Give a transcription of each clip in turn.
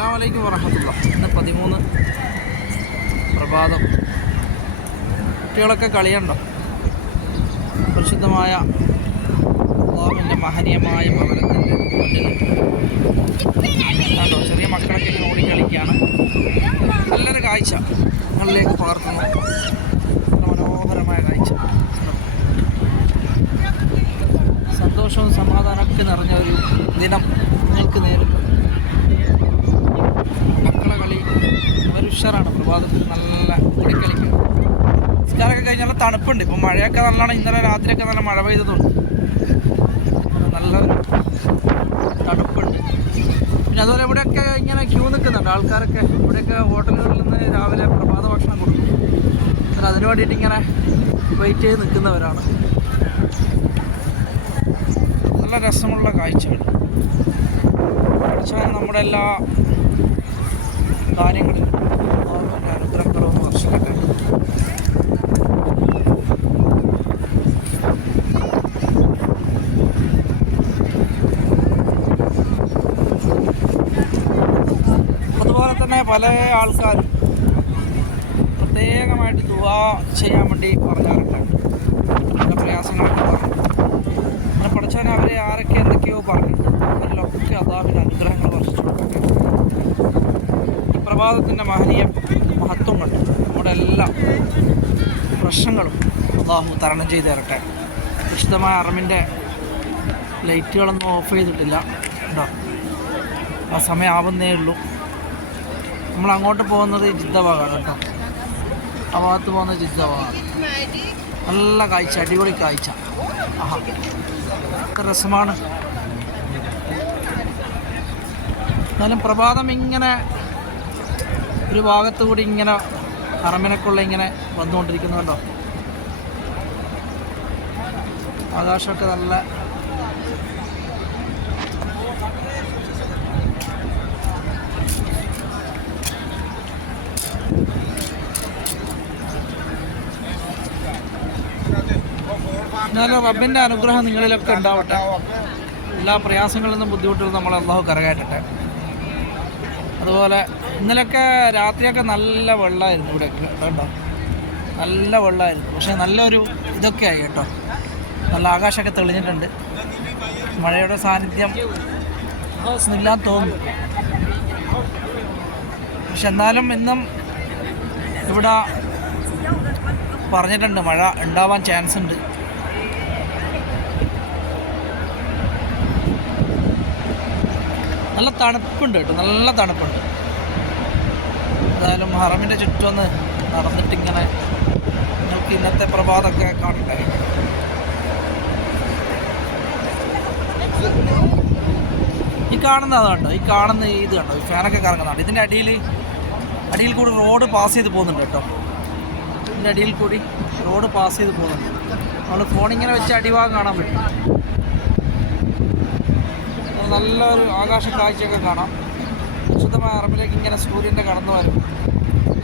അസ്സാം വലൈക്കും വറഹമത്തുള്ള ഇന്ന് പതിമൂന്ന് പ്രഭാതം. കുട്ടികളൊക്കെ കളിയുണ്ടോ? പ്രസിദ്ധമായ അള്ളാഹുവിന്റെ മഹനീയമായ ഭവനത്തിന്റെ കണ്ടോ? ചെറിയ മക്കളൊക്കെ ഓടി കളിക്കുകയാണ് നല്ലൊരു കാഴ്ച നിങ്ങളിലേക്ക് പകർത്തുന്നു. മനോഹരമായ കാഴ്ച. സന്തോഷവും സമാധാനമൊക്കെ നിറഞ്ഞ ഒരു ദിനം നിങ്ങൾക്ക് നേരിടും. ഉഷാറാണ്. പ്രഭാതത്തിൽ നല്ല ഓടിക്കളിക്കും നിസ്കാരമൊക്കെ കഴിഞ്ഞാൽ നല്ല തണുപ്പുണ്ട്. ഇപ്പം മഴയൊക്കെ നല്ലോണം ഇന്നലെ രാത്രിയൊക്കെ നല്ല മഴ പെയ്തതുകൊണ്ട്. നല്ലൊരു തണുപ്പുണ്ട്. പിന്നെ അതുപോലെ ഇവിടെയൊക്കെ ഇങ്ങനെ ക്യൂ നിൽക്കുന്നുണ്ട്. ആൾക്കാരൊക്കെ ഇവിടെയൊക്കെ ഹോട്ടലുകളിൽ നിന്ന് രാവിലെ പ്രഭാത ഭക്ഷണം കൊടുക്കും. അതിന് വേണ്ടിയിട്ട് ഇങ്ങനെ വെയിറ്റ് ചെയ്ത് നിൽക്കുന്നവരാണ്. നല്ല രസമുള്ള കാഴ്ചകൾ പഠിച്ചവൻ നമ്മുടെ എല്ലാ കാര്യങ്ങളിലും. വർഷങ്ങളൊക്കെ അതുപോലെ തന്നെ പല ആൾക്കാരും പ്രത്യേകമായിട്ട് ദുവാ ചെയ്യാൻ വേണ്ടി പറഞ്ഞാറുണ്ട്. പല പ്രയാസങ്ങളൊക്കെ അങ്ങനെ പഠിച്ചാൽ അവരെ ആരൊക്കെ എന്തൊക്കെയോ പറഞ്ഞിട്ടുണ്ട് അവരിലൊക്കെ അതാവിന്റെ അനുഗ്രഹങ്ങൾ വർഷിച്ചു ഈ പ്രഭാതത്തിന്റെ മഹനീയ മഹത്വം കൊണ്ട്. നമ്മുടെ എല്ലാ പ്രശ്നങ്ങളും അള്ളാഹു തരണം ചെയ്ത് തരട്ടെ. വിശുദ്ധമായ അറമിന്റെ ലൈറ്റുകളൊന്നും ഓഫ് ചെയ്തിട്ടില്ല. കേട്ടോ ആ സമയം ആവുന്നേ ഉള്ളൂ. നമ്മൾ അങ്ങോട്ട് പോകുന്നത് ജിദ്ദ ഭാഗമാണ് കേട്ടോ. ആ ഭാഗത്ത് പോകുന്നത് ജിദ്ദ ഭാഗമാണ് നല്ല കാഴ്ച അടിപൊളി കാഴ്ച. ആഹാ രസമാണ്. എന്നാലും പ്രഭാതം ഇങ്ങനെ ഒരു ഭാഗത്തുകൂടി ഇങ്ങനെ അറമിനക്കുള്ള ഇങ്ങനെ വന്നുകൊണ്ടിരിക്കുന്നുണ്ടോ? ആകാശമൊക്കെ നല്ല എന്നാലും റബ്ബിന്റെ അനുഗ്രഹം നിങ്ങളിലൊക്കെ ഉണ്ടാവട്ടെ. എല്ലാ പ്രയാസങ്ങളിൽ നിന്നും ബുദ്ധിമുട്ടുകളും നമ്മൾ അള്ളാഹു കരകയറ്റട്ടെ. അതുപോലെ ഇന്നലെയൊക്കെ രാത്രിയൊക്കെ നല്ല വെള്ളമായിരുന്നു ഇവിടെ കേട്ടോ നല്ല വെള്ളമായിരുന്നു പക്ഷേ നല്ലൊരു ഇതൊക്കെ ആയി കേട്ടോ. നല്ല ആകാശമൊക്കെ തെളിഞ്ഞിട്ടുണ്ട്. മഴയുടെ സാന്നിധ്യം ഇല്ലാന്ന് തോന്നുന്നു. പക്ഷെ എന്നാലും ഇന്നും ഇവിടെ പറഞ്ഞിട്ടുണ്ട് മഴ ഉണ്ടാവാൻ ചാൻസ് ഉണ്ട്. നല്ല തണുപ്പുണ്ട് കേട്ടോ നല്ല തണുപ്പുണ്ട്. ഏതായാലും ഹറമിന്റെ ചുറ്റൊന്ന് നടന്നിട്ടിങ്ങനെ നിങ്ങൾക്ക് ഇന്നത്തെ പ്രഭാതമൊക്കെ കാണണ്ടേ ഈ കാണുന്ന കണ്ടോ? ഈ കാണുന്ന ഇത് കണ്ടോ? ഈ ഫാനൊക്കെ കറങ്ങുന്നുണ്ട് ഇതിന്റെ അടിയിൽ അടിയിൽ കൂടി റോഡ് പാസ് ചെയ്ത് പോകുന്നുണ്ട് കേട്ടോ. ഇതിന്റെ അടിയിൽ കൂടി റോഡ് പാസ് ചെയ്ത് പോകുന്നുണ്ട്. നമ്മൾ ഫോണിങ്ങനെ വെച്ച് അടിഭാഗം കാണാൻ പറ്റും. നല്ലൊരു ആകാശ കാഴ്ചയൊക്കെ കാണാം. ശുദ്ധമായ പറമ്പിലേക്ക് ഇങ്ങനെ സൂര്യന്റെ കടന്നു വരും.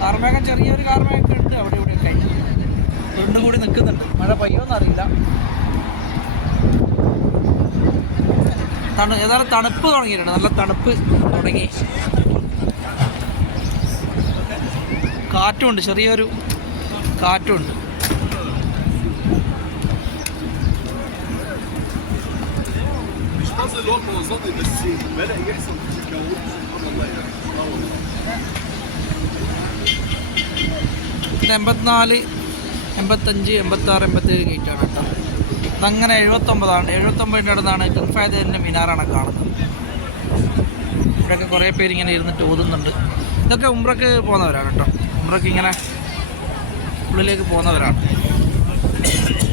കാർമേഘം ചെറിയൊരു കാർമേഘം ഉണ്ട്. അവിടെ ഇവിടെ കഴിഞ്ഞു വീണ്ടും കൂടി നിൽക്കുന്നുണ്ട്. മഴ പെയ്യോ എന്നറിയില്ല തണു ഏതായാലും തണുപ്പ് തുടങ്ങിയിട്ടുണ്ട്. നല്ല തണുപ്പ് തുടങ്ങി. കാറ്റുമുണ്ട് ചെറിയൊരു കാറ്റുമുണ്ട് Bazı lokma uzadı da şey. Böyle yersen çıkıyor. എൺപത്തിനാല് എൺപത്തഞ്ച് എൺപത്താറ് എൺപത്തേഴ് ഗേറ്റാണ് കേട്ടോ. അതങ്ങനെ എഴുപത്തൊമ്പതാണ്. എഴുപത്തൊമ്പതിന്റെ അടുത്താണ് ഗൾഫായതിന്റെ മിനാറാണ് കാണുന്നത്. ഇവിടെയൊക്കെ കുറേ പേര് ഇങ്ങനെ ഇരുന്നിട്ട് ഓതുന്നുണ്ട്. ഇതൊക്കെ ഉമ്രക്ക് പോകുന്നവരാണ് കേട്ടോ. ഉമ്രക്ക് ഇങ്ങനെ ഉള്ളിലേക്ക് പോകുന്നവരാണ്.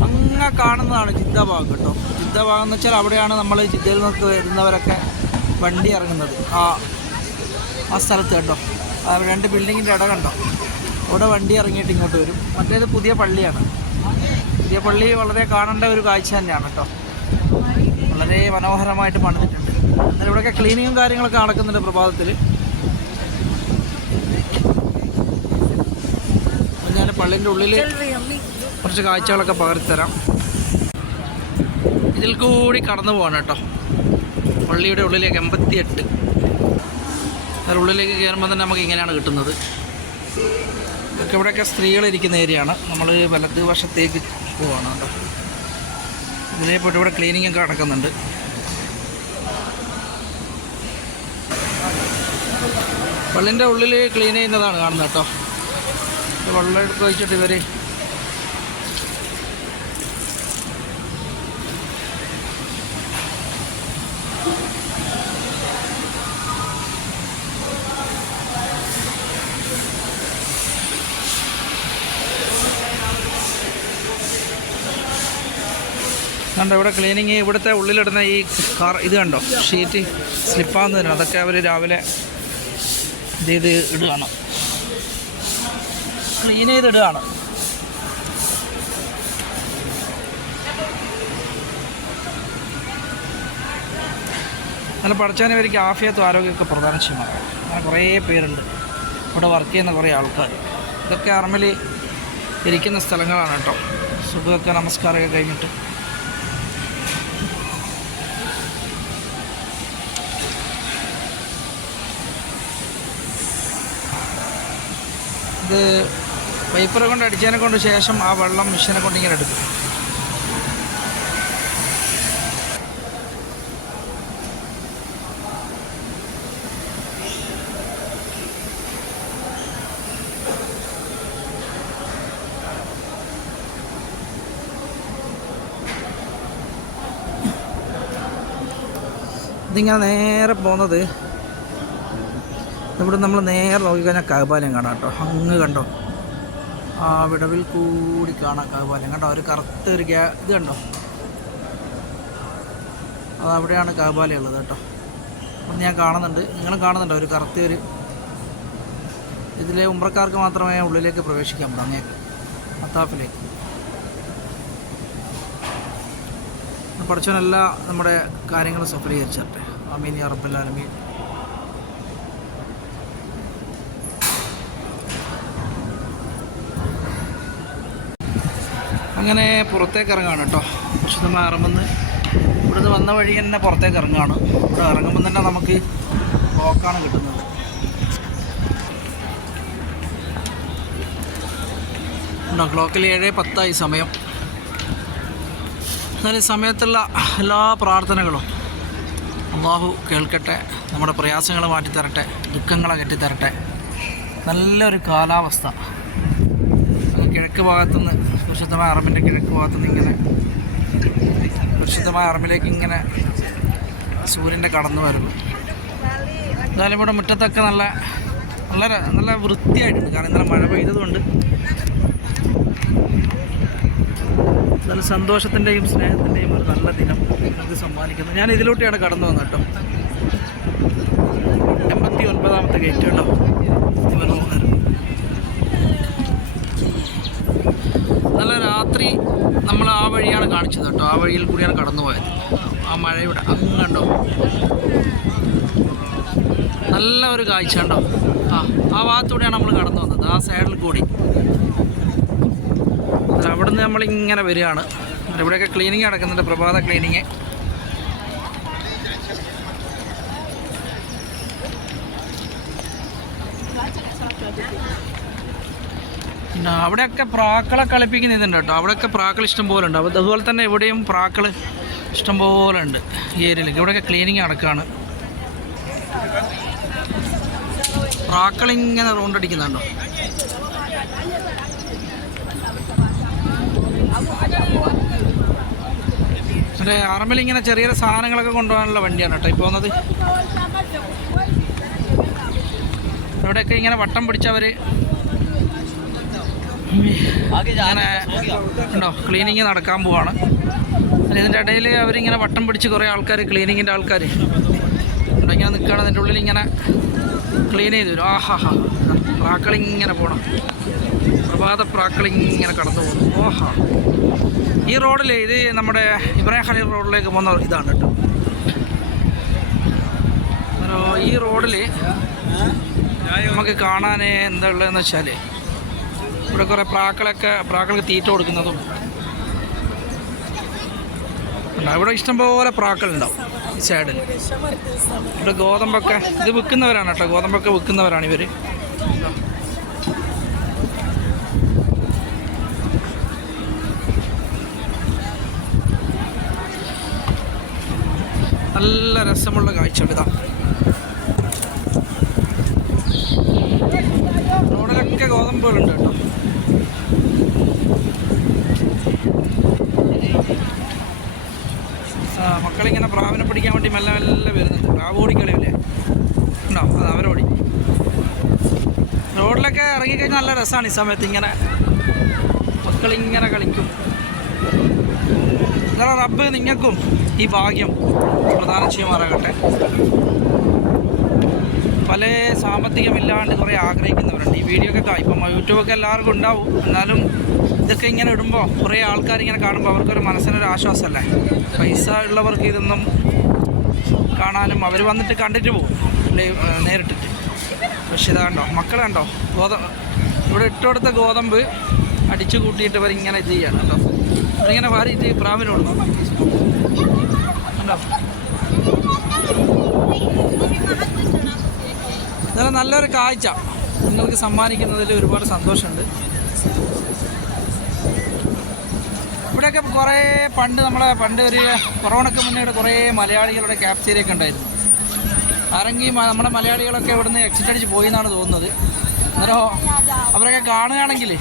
അങ്ങനെ കാണുന്നതാണ് ജിദ്ദ ഭാഗം കേട്ടോ. ജിദ്ദ ഭാഗം എന്ന് വെച്ചാൽ അവിടെയാണ് നമ്മൾ ജിദ്ദയിൽ നിന്നൊക്കെ വരുന്നവരൊക്കെ വണ്ടി ഇറങ്ങുന്നത്. ആ ആ സ്ഥലത്ത് കണ്ടോ? രണ്ട് ബിൽഡിങ്ങിന്റെ ഇട കണ്ടോ? അവിടെ വണ്ടി ഇറങ്ങിയിട്ട് ഇങ്ങോട്ട് വരും. മറ്റേത് പുതിയ പള്ളിയാണ്. പുതിയ പള്ളി വളരെ കാണേണ്ട ഒരു കാഴ്ച തന്നെയാണ് കേട്ടോ. വളരെ മനോഹരമായിട്ട് പണിതിട്ടുണ്ട്. എന്നാൽ ഇവിടെയൊക്കെ ക്ലീനിങ്ങും കാര്യങ്ങളൊക്കെ നടക്കുന്നുണ്ട് പ്രഭാതത്തിൽ. ഞാൻ പള്ളിന്റെ ഉള്ളിൽ കുറച്ച് കാഴ്ചകളൊക്കെ പകർത്തരാം ഇതിൽ കൂടി കടന്നു പോകണം കേട്ടോ. പള്ളിയുടെ ഉള്ളിലേക്ക് എൺപത്തി എട്ട് ഉള്ളിലേക്ക് കയറുമ്പോൾ തന്നെ നമുക്ക് ഇങ്ങനെയാണ് കിട്ടുന്നത്. ഇതൊക്കെ ഇവിടെയൊക്കെ സ്ത്രീകൾ ഇരിക്കുന്ന ഏരിയയാണ്. നമ്മൾ വലത് വശത്തേക്ക് പോവാണ് ഇതിലേ പോയിട്ട് ഇവിടെ ക്ലീനിങ് ഒക്കെ നടക്കുന്നുണ്ട്. പള്ളിന്റെ ഉള്ളിൽ ക്ലീൻ ചെയ്യുന്നതാണ് കാണുന്നത് കേട്ടോ. വെള്ളം എടുത്ത് വെച്ചിട്ട് ഇവർ കണ്ടോ ഇവിടെ ക്ലീനിങ് ഇവിടുത്തെ ഉള്ളിലിടുന്ന ഈ കാർ ഇത് കണ്ടോ? ഷീറ്റ് സ്ലിപ്പാകുന്നതിന് അതൊക്കെ അവർ രാവിലെ ഇത് ഇടുകയാണ് ക്ലീൻ ചെയ്തിടുകയാണ് നല്ല പഠിച്ചാനും ഇവർക്ക് ആഫിയത്തും ആരോഗ്യമൊക്കെ പ്രധാന ചെയ്യുന്നത് അങ്ങനെ കുറേ പേരുണ്ട്. ഇവിടെ വർക്ക് ചെയ്യുന്ന കുറേ ആൾക്കാർ ഇതൊക്കെ അറമിൽ ഇരിക്കുന്ന സ്ഥലങ്ങളാണ് കേട്ടോ. സുഖമൊക്കെ നമസ്കാരമൊക്കെ കഴിഞ്ഞിട്ട്. ഇത് വൈപ്പറെ കൊണ്ട് അടിച്ചതിനെ കൊണ്ട് ശേഷം ആ വെള്ളം മെഷീനെ കൊണ്ട് ഇങ്ങനെ എടുക്കും. ഇതിങ്ങനെ നേരെ പോകുന്നത് ഇവിടെ നമ്മൾ നേരെ നോക്കിക്കഴിഞ്ഞാൽ കഹപാലയം കാണാം കേട്ടോ. അങ്ങ് കണ്ടോ? ആ വിടവിൽ കൂടി കാണാം കഹപാലയം കണ്ടോ? ഒരു കറുത്ത ഒരു ഗ്യാ ഇത് കണ്ടോ? അത് അവിടെയാണ് കഹപാലയം ഉള്ളത് കേട്ടോ. അപ്പം ഞാൻ കാണുന്നുണ്ട്. നിങ്ങൾ കാണുന്നുണ്ടോ? ഒരു കറുത്ത ഒരു ഇതിലെ ഉമ്രക്കാർക്ക് മാത്രമേ ഉള്ളിലേക്ക് പ്രവേശിക്കാൻ പറ്റൂ അങ്ങേക്ക് അത്താഫിലേക്ക് പഠിച്ചവനെല്ലാം നമ്മുടെ കാര്യങ്ങൾ സഫലീകരിച്ചട്ടെ അമീൻ അറബല്ലാലമീൻ അങ്ങനെ പുറത്തേക്ക് ഇറങ്ങാണ് കേട്ടോ. പക്ഷെ നമ്മൾ ഇറങ്ങുന്ന. ഇവിടുന്ന് വന്ന വഴി തന്നെ പുറത്തേക്ക് ഇറങ്ങുകയാണ് ഇവിടെ ഇറങ്ങുമ്പോൾ തന്നെ നമുക്ക് ബ്ലോക്കാണ് കിട്ടുന്നത്. ഉണ്ടോ? ക്ലോക്കിൽ ഏഴ് പത്തായി സമയം. എന്നാൽ ഈ സമയത്തുള്ള എല്ലാ പ്രാർത്ഥനകളും അള്ളാഹു കേൾക്കട്ടെ നമ്മുടെ പ്രയാസങ്ങൾ മാറ്റിത്തരട്ടെ ദുഃഖങ്ങളെ കെട്ടിത്തരട്ടെ. നല്ലൊരു കാലാവസ്ഥ. കിഴക്ക് ഭാഗത്തുനിന്ന് പരിശുദ്ധമായ അറബിന്റെ കിഴക്ക് ഭാഗത്തുനിന്ന് ഇങ്ങനെ പരിശുദ്ധമായ അറബിലേക്ക് ഇങ്ങനെ സൂര്യന്റെ കടന്നു വരുന്നു. എന്തായാലും ഇവിടെ മുറ്റത്തൊക്കെ നല്ല നല്ല നല്ല വൃത്തിയായിട്ടുണ്ട്. കാരണം ഇന്നലെ മഴ പെയ്തതുകൊണ്ട് നല്ല സന്തോഷത്തിന്റെയും സ്നേഹത്തിന്റെയും ഒരു നല്ല ദിനം നമുക്ക് സമ്മാനിക്കുന്നു. ഞാൻ ഇതിലൂടെയാണ് കടന്നു വന്നത് കേട്ടോ. എൺപത്തി ഒൻപതാമത്തെ ഗേറ്റ് കേട്ടോ. നല്ല രാത്രി നമ്മൾ ആ വഴിയാണ് കാണിച്ചത് കേട്ടോ. ആ വഴിയിൽ കൂടിയാണ് കടന്നു പോയത് ആ മഴയുടെ അങ്ങ് കണ്ടോ നല്ല ഒരു കാഴ്ച ഉണ്ടോ ആ ആ ഭാഗത്തൂടെയാണ് നമ്മൾ കടന്നു വന്നത്. ആ സൈഡിൽ കൂടി. അവിടുന്ന് നമ്മളിങ്ങനെ വരികയാണ്. ഇവിടെയൊക്കെ ക്ലീനിങ് നടക്കുന്നുണ്ട്. പ്രഭാത ക്ലീനിങ് അവിടെയൊക്കെ പ്രാക്കളെ കളിപ്പിക്കുന്ന ഇതുണ്ട് കേട്ടോ. അവിടെയൊക്കെ പ്രാക്കൾ ഇഷ്ടം പോലെ ഉണ്ട്. അതുപോലെ തന്നെ ഇവിടെയും പ്രാക്കൾ ഇഷ്ടം പോലെ ഉണ്ട് ഈ ഏരിയയിലേക്ക്. ഇവിടെയൊക്കെ ക്ലീനിങ് നടക്കുകയാണ് പ്രാക്കൾ ഇങ്ങനെ റൗണ്ട് അടിക്കുന്നുണ്ടോ മറ്റേ ആർമിൽ ഇങ്ങനെ ചെറിയ സാധനങ്ങളൊക്കെ കൊണ്ടുപോകാനുള്ള വണ്ടിയാണ് കേട്ടോ ഇപ്പോൾ വന്നത്. ഇവിടെയൊക്കെ ഇങ്ങനെ വട്ടം പിടിച്ചവർ ഇങ്ങനെ ഉണ്ടോ ക്ലീനിങ് നടക്കാൻ പോവാണ്. ഇതിന്റെ ഇടയിൽ അവരിങ്ങനെ വട്ടം പിടിച്ച് കുറേ ആൾക്കാർ ക്ലീനിങ്ങിന്റെ ആൾക്കാർ ഇവിടെ ഇങ്ങനെ നിൽക്കുകയാണ് അതിന്റെ ഉള്ളിൽ ഇങ്ങനെ ക്ലീൻ ചെയ്ത് വരും. ആഹാ ഹാ പ്രാക്കളിങ്ങനെ പോകണം പ്രഭാത പ്രാക്കളിങ്ങനെ കടന്നു പോകുന്നു ഓഹാ. ഈ റോഡിൽ ഇത് നമ്മുടെ ഇബ്രാഹിം ഖലീൽ റോഡിലേക്ക് പോകുന്ന ഇതാണ് കേട്ടോ. ഈ റോഡിൽ നമുക്ക് കാണാൻ എന്താ ഉള്ളതെന്ന് വെച്ചാൽ ഇവിടെ കുറേ പ്രാക്കളൊക്കെ പ്രാക്കൾക്ക് തീറ്റ കൊടുക്കുന്നതും. ഇവിടെ ഇഷ്ടംപോലെ പ്രാക്കളുണ്ടാവും ഈ സൈഡിൽ ഇവിടെ ഗോതമ്പൊക്കെ ഇത് വിൽക്കുന്നവരാണ് കേട്ടോ ഗോതമ്പൊക്കെ വിൽക്കുന്നവരാണ് ഇവർ നല്ല രസമുള്ള കാഴ്ച ഇതാ. റോഡിലൊക്കെ ഗോതമ്പുകളുണ്ട് കേട്ടോ. മക്കളിങ്ങനെ പ്രാവിനെ പിടിക്കാൻ വേണ്ടി മെല്ലെ മെല്ലെ വരുന്നുണ്ട്. പ്രാവ് ഓടിക്കളിയില്ലേ? ഉണ്ടോ? അത് അവരോടി റോഡിലൊക്കെ ഇറങ്ങിക്കഴിഞ്ഞാൽ നല്ല രസമാണ് ഈ സമയത്ത് ഇങ്ങനെ മക്കളിങ്ങനെ കളിക്കും. നിങ്ങളെ റബ്ബ് നിങ്ങൾക്കും ഈ ഭാഗ്യം പ്രധാനം ചെയ്യുമാറാകട്ടെ. പല സാമ്പത്തികമില്ലാണ്ട് കുറേ ആഗ്രഹിക്കുന്നവരുണ്ട് ഈ വീഡിയോ ഒക്കെ ഇപ്പം യൂട്യൂബൊക്കെ എല്ലാവർക്കും ഉണ്ടാവും. എന്നാലും ഇതൊക്കെ ഇങ്ങനെ ഇടുമ്പോൾ കുറേ ആൾക്കാർ ഇങ്ങനെ കാണുമ്പോൾ അവർക്കൊരു മനസ്സിനൊരു ആശ്വാസമല്ലേ? പൈസ ഉള്ളവർക്ക് ഇതൊന്നും കാണാനും അവർ വന്നിട്ട് കണ്ടിട്ട് പോകും. നേരിട്ടിട്ട്. പക്ഷെ ഇതാണ്ടോ മക്കൾ കണ്ടോ? ഗോത ഇവിടെ ഇട്ടുകൊടുത്ത ഗോതമ്പ് അടിച്ചു കൂട്ടിയിട്ട് ഇവരിങ്ങനെ ചെയ്യാണ് കേട്ടോ ഇങ്ങനെ വാരിയിട്ട് പ്രാവിനോടുന്നു കണ്ടോ? ഇതെല്ലാം നല്ലൊരു കാഴ്ച. നിങ്ങൾക്ക് സമ്മാനിക്കുന്നതിൽ ഒരുപാട് സന്തോഷമുണ്ട്. ഇവിടെയൊക്കെ കുറേ പണ്ട് നമ്മളെ പണ്ട് ഒരു കൊറോണയ്ക്ക് മുന്നേ കുറേ മലയാളികളുടെ ക്യാപ്ചേരിയൊക്കെ ഉണ്ടായിരുന്നു. ആരെങ്കിലും നമ്മുടെ മലയാളികളൊക്കെ ഇവിടുന്ന് എക്സിറ്റ് അടിച്ച് പോയി എന്നാണ് തോന്നുന്നത്. അന്നേരം അവരൊക്കെ കാണുകയാണെങ്കിൽ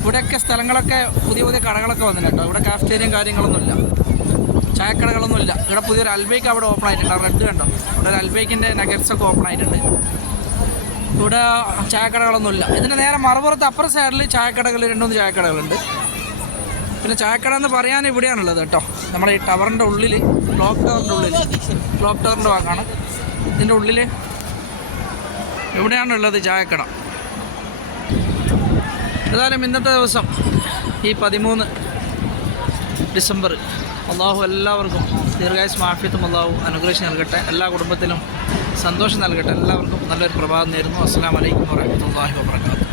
ഇവിടെയൊക്കെ സ്ഥലങ്ങളൊക്കെ പുതിയ പുതിയ കടകളൊക്കെ വന്നിട്ടുണ്ട് ഇവിടെ കാഫ്റ്റേരിയും കാര്യങ്ങളൊന്നുമില്ല. ചായക്കടകളൊന്നുമില്ല. ഇവിടെ പുതിയൊരു അൽബേക്ക് അവിടെ ഓപ്പൺ ആയിട്ടുണ്ട്. റെഡ് കണ്ടോ? ഇവിടെ ഒരു അൽബേക്കിന്റെ നഗറ്റ്സൊക്കെ ഓപ്പൺ ആയിട്ടുണ്ട്. ഇവിടെ ചായക്കടകളൊന്നുമില്ല. ഇതിന്റെ നേരെ മറുപുറത്ത് അപ്പുറ സൈഡിൽ ചായക്കടകൾ രണ്ടുമൂന്ന് ചായക്കടകളുണ്ട്. പിന്നെ ചായക്കട എന്ന് പറയാൻ ഇവിടെയാണുള്ളത് കേട്ടോ. നമ്മുടെ ഈ ടവറിന്റെ ഉള്ളിൽ ക്ലോക്ക് ടവറിന്റെ ഉള്ളിൽ ക്ലോക്ക് ടവറിന്റെ ഭാഗമാണ്. ഇതിന്റെ ഉള്ളിൽ എവിടെയാണുള്ളത് ചായക്കട? ഏതായാലും ഇന്നത്തെ ദിവസം ഈ പതിമൂന്ന് ഡിസംബർ അള്ളാഹു എല്ലാവർക്കും ദീർഘായുസ് മാഫിയത്തും അള്ളാഹു അനുഗ്രഹിച്ച് നൽകട്ടെ. എല്ലാ കുടുംബത്തിലും സന്തോഷം നൽകട്ടെ. എല്ലാവർക്കും നല്ലൊരു പ്രഭാതം നേരുന്നു. അസ്സാം വലൈക്കും വാഹമത്തല്ലാഹി വാബർക്കാത്തു